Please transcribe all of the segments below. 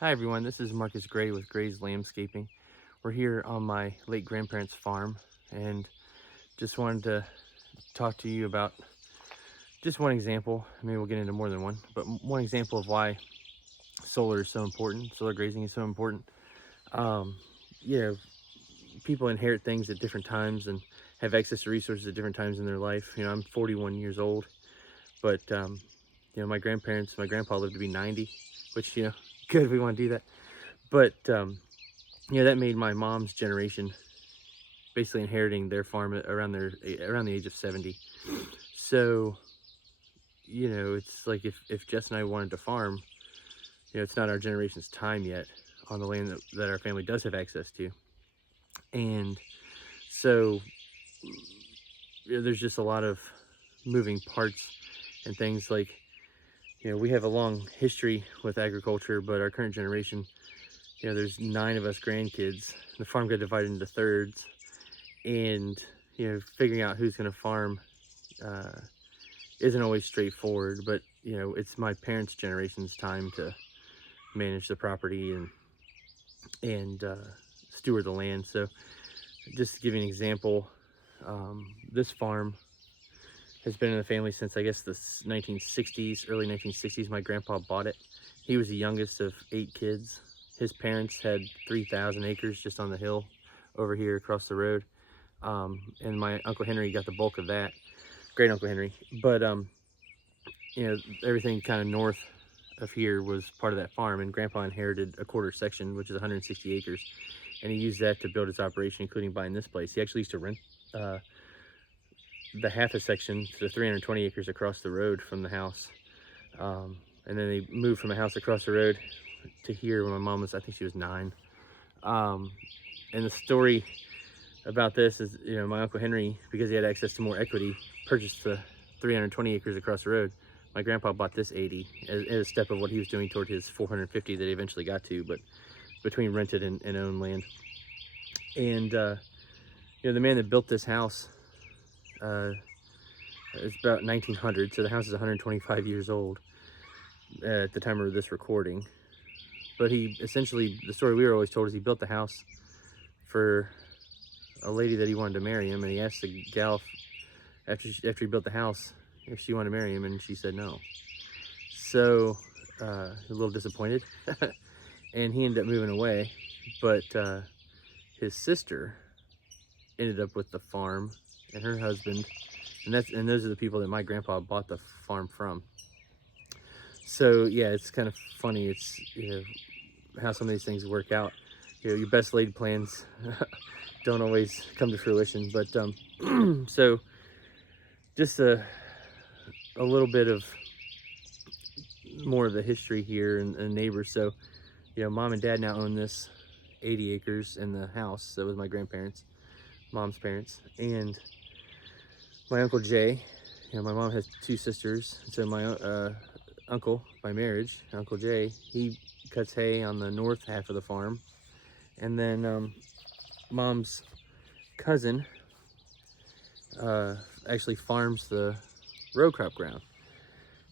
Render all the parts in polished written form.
Hi everyone, this is Marcus Gray with Gray's Landscaping. We're here on my late grandparents' farm and just wanted to talk to you about just one example. Maybe we'll get into more than one, but one example of why solar is so important, solar grazing is so important. Um, you know, People inherit things at different times and have access to resources at different times in their life. I'm 41 years old, but my grandparents, my grandpa lived to be 90, which, good, we want to do that. But that made my mom's generation basically inheriting their farm around the age of 70. So, it's like if Jess and I wanted to farm, it's not our generation's time yet on the land that our family does have access to. And so, there's just a lot of moving parts and things like, we have a long history with agriculture, but our current generation, there's 9 of us grandkids. The farm got divided into thirds, and, figuring out who's going to farm uh, isn't always straightforward, but it's my parents' generation's time to manage the property and steward the land. So, just to give you an example, this farm has been in the family since I guess the 1960s, early 1960s. My grandpa bought it. He was the youngest of 8 kids. His parents had 3,000 acres just on the hill over here across the road, and my Uncle Henry got the bulk of that. Great Uncle Henry, but everything kind of north of here was part of that farm, and Grandpa inherited a quarter section, which is 160 acres, and he used that to build his operation, including buying this place. He actually used to rent uh, the half a section to the 320 acres across the road from the house, and then they moved from a house across the road to here when my mom was, I think she was 9. Um, and the story about this is, my Uncle Henry, because he had access to more equity, purchased the 320 acres across the road. My grandpa bought this 80 as a step of what he was doing toward his 450 that he eventually got to, but between rented and owned land. And, the man that built this house, it's about 1900, so the house is 125 years old at the time of this recording. But he essentially, the story we were always told is he built the house for a lady that he wanted to marry him, and he asked the gal after he built the house if she wanted to marry him, and she said no. So a little disappointed, and he ended up moving away. But his sister ended up with the farm, and her husband, and those are the people that my grandpa bought the farm from. So yeah, it's kind of funny. It's how some of these things work out. Your best laid plans don't always come to fruition. But so just a little bit of more of the history here and neighbors. So, mom and dad now own this 80 acres in the house. That was my grandparents, mom's parents, and my Uncle Jay. My mom has 2 sisters. So my uncle by marriage, Uncle Jay, he cuts hay on the north half of the farm, and then mom's cousin actually farms the row crop ground.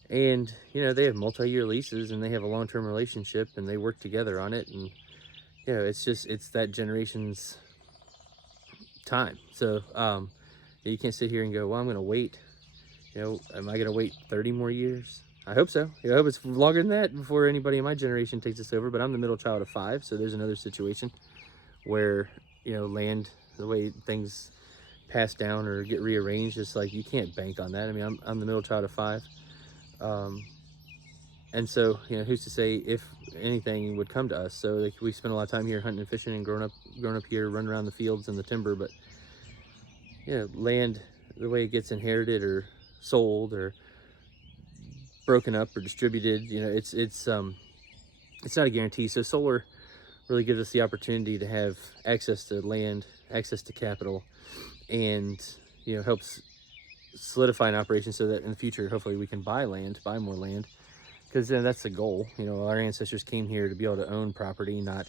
And they have multi-year leases, and they have a long-term relationship, and they work together on it. And it's that generation's time. So you can't sit here and go, well, I'm going to wait. Am I going to wait 30 more years? I hope so. I hope it's longer than that before anybody in my generation takes this over. But I'm the middle child of 5, so there's another situation where land, the way things pass down or get rearranged, it's like you can't bank on that. I mean, I'm the middle child of 5. And so, who's to say if anything would come to us? So like, we spent a lot of time here hunting and fishing and growing up here, running around the fields and the timber. But land, the way it gets inherited or sold or broken up or distributed, it's not a guarantee. So solar really gives us the opportunity to have access to land, access to capital, and helps solidify an operation so that in the future, hopefully, we can buy more land, because that's the goal. Our ancestors came here to be able to own property, not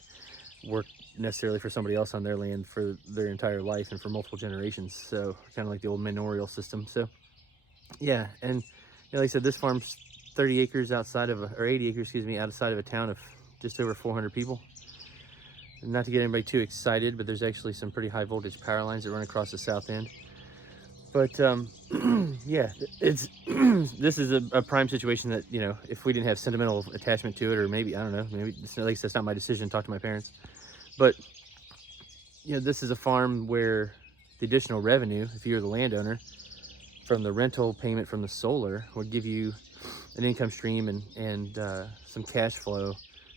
work necessarily for somebody else on their land for their entire life and for multiple generations. So kind of like the old manorial system. So yeah, and like I said, this farm's 30 acres outside of or 80 acres, excuse me, outside of a town of just over 400 people. Not to get anybody too excited, but there's actually some pretty high voltage power lines that run across the south end. But yeah, it's this is a prime situation that, you know, if we didn't have sentimental attachment to it, or maybe, I don't know, maybe at least that's not my decision, talk to my parents. But, you know, this is a farm where the additional revenue, if you're the landowner, from the rental payment from the solar would give you an income stream and some cash flow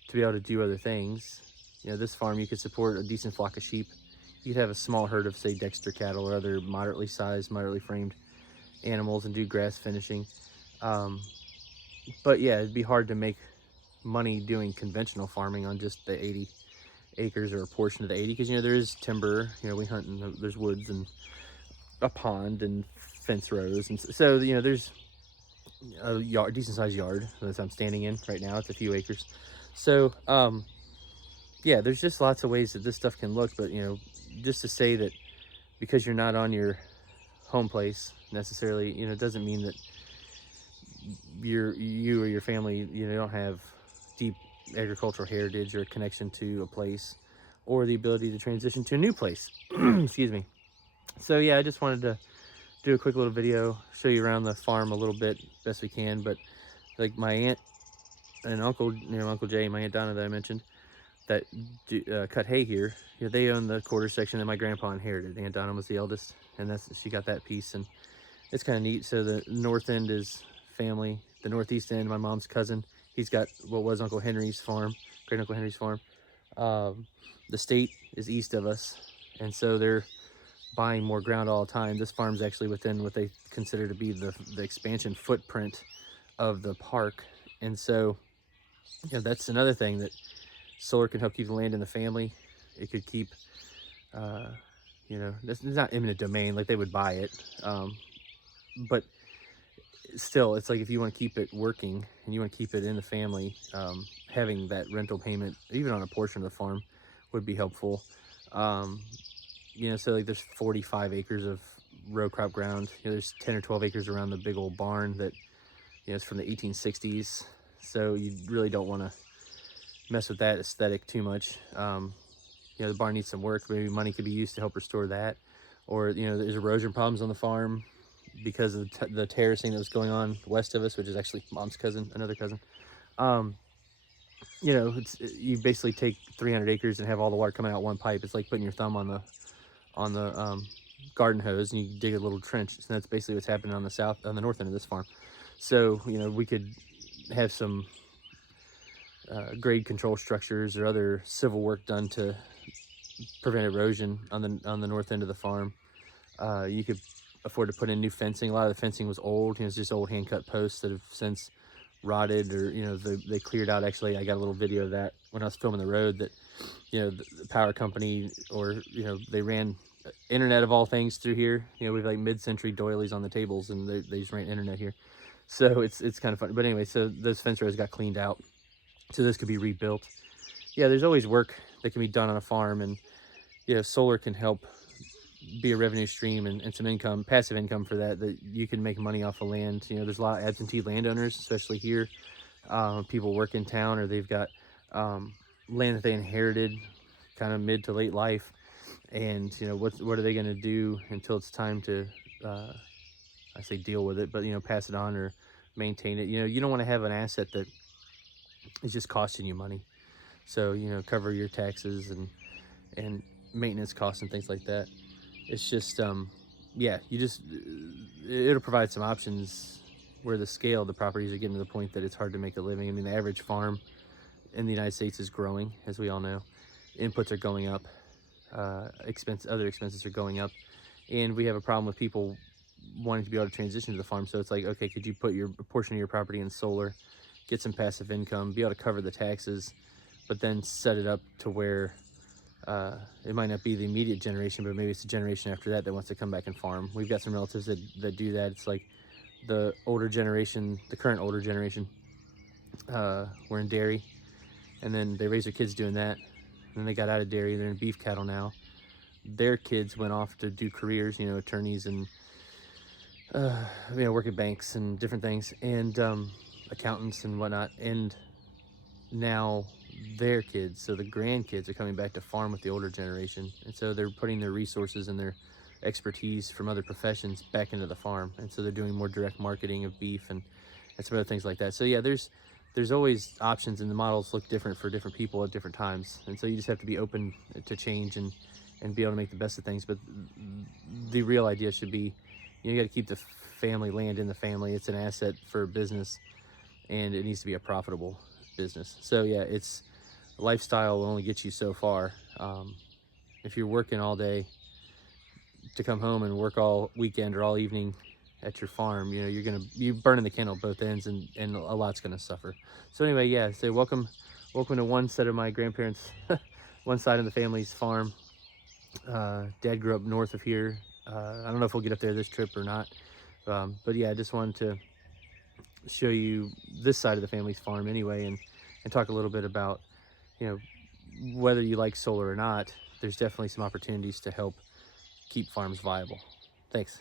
to be able to do other things. You know, this farm, you could support a decent flock of sheep. You could have a small herd of, say, Dexter cattle or other moderately sized, moderately framed animals and do grass finishing. But yeah, it'd be hard to make money doing conventional farming on just the 80 acres or a portion of the 80, because, you know, there is timber, you know, we hunt and there's woods and a pond and fence rows, and so, you know, there's a yard, decent sized yard that I'm standing in right now. It's a few acres. So yeah, there's just lots of ways that this stuff can look. But, you know, just to say that because you're not on your home place necessarily, you know, doesn't mean that you or your family, you know, don't have deep agricultural heritage or connection to a place, or the ability to transition to a new place. Excuse me. So yeah, I just wanted to do a quick little video, show you around the farm a little bit best we can. But like my aunt and uncle, you know, Uncle Jay and my Aunt Donna that I mentioned that cut hay here, you know, they own the quarter section that my grandpa inherited. Aunt Donna was the eldest, and she got that piece, and it's kind of neat. So the north end is family, the northeast end, my mom's cousin, he's got what was Uncle Henry's farm, great Uncle Henry's farm. The state is east of us, and so they're buying more ground all the time. This farm's actually within what they consider to be the expansion footprint of the park. And so, you know, that's another thing, that solar can help keep the land in the family. It could keep, you know, it's not eminent domain, like they would buy it. But still, it's like if you want to keep it working and you want to keep it in the family, having that rental payment, even on a portion of the farm, would be helpful. You know, so like there's 45 acres of row crop ground. You know, there's 10 or 12 acres around the big old barn that, you know, it's from the 1860s. So you really don't want to mess with that aesthetic too much. You know, the barn needs some work. Maybe money could be used to help restore that. Or, you know, there's erosion problems on the farm because of the terracing that was going on west of us, which is actually mom's cousin, another cousin. You know, you basically take 300 acres and have all the water coming out one pipe. It's like putting your thumb on the garden hose and you dig a little trench. So that's basically what's happening on the north end of this farm. So, you know, we could have some grade control structures or other civil work done to prevent erosion on the north end of the farm. You could afford to put in new fencing. A lot of the fencing was old. You know, it's just old hand cut posts that have since rotted, or, you know, they cleared out. Actually, I got a little video of that when I was filming the road, that, you know, the power company, or, you know, they ran internet of all things through here. You know, we have like mid-century doilies on the tables, and they just ran internet here. So it's kind of fun. But anyway, so those fence rows got cleaned out, so this could be rebuilt. Yeah, there's always work that can be done on a farm, and, you know, solar can help be a revenue stream and some income, passive income for that you can make money off of land. You know, there's a lot of absentee landowners, especially here. People work in town, or they've got land that they inherited kind of mid to late life, and, you know, what are they going to do until it's time to I say deal with it, but, you know, pass it on or maintain it. You know, you don't want to have an asset that is just costing you money. So, you know, cover your taxes and maintenance costs and things like that. It's just, yeah, it'll provide some options where the scale of the properties are getting to the point that it's hard to make a living. I mean, the average farm in the United States is growing, as we all know. Inputs are going up, other expenses are going up, and we have a problem with people wanting to be able to transition to the farm. So it's like, okay, could you put a portion of your property in solar, get some passive income, be able to cover the taxes, but then set it up to where it might not be the immediate generation, but maybe it's the generation after that wants to come back and farm. We've got some relatives that do that. It's like the older generation, the current older generation, were in dairy, and then they raised their kids doing that, and then they got out of dairy. They're in beef cattle now. Their kids went off to do careers, you know, attorneys and you know, work at banks and different things, and accountants and whatnot. And now their kids, so the grandkids are coming back to farm with the older generation, and so they're putting their resources and their expertise from other professions back into the farm, and so they're doing more direct marketing of beef and some other things like that. So yeah, there's always options, and the models look different for different people at different times, and so you just have to be open to change and be able to make the best of things. But the real idea should be, you got to keep the family land in the family. It's an asset for business, and it needs to be a profitable business. So yeah, it's lifestyle will only get you so far. If you're working all day to come home and work all weekend or all evening at your farm, you're burning the candle at both ends, and a lot's gonna suffer. So anyway, yeah, so welcome to one set of my grandparents, one side of the family's farm. Dad grew up north of here. I don't know if we'll get up there this trip or not, but yeah, I just wanted to show you this side of the family's farm anyway, and talk a little bit about, whether you like solar or not, there's definitely some opportunities to help keep farms viable. Thanks.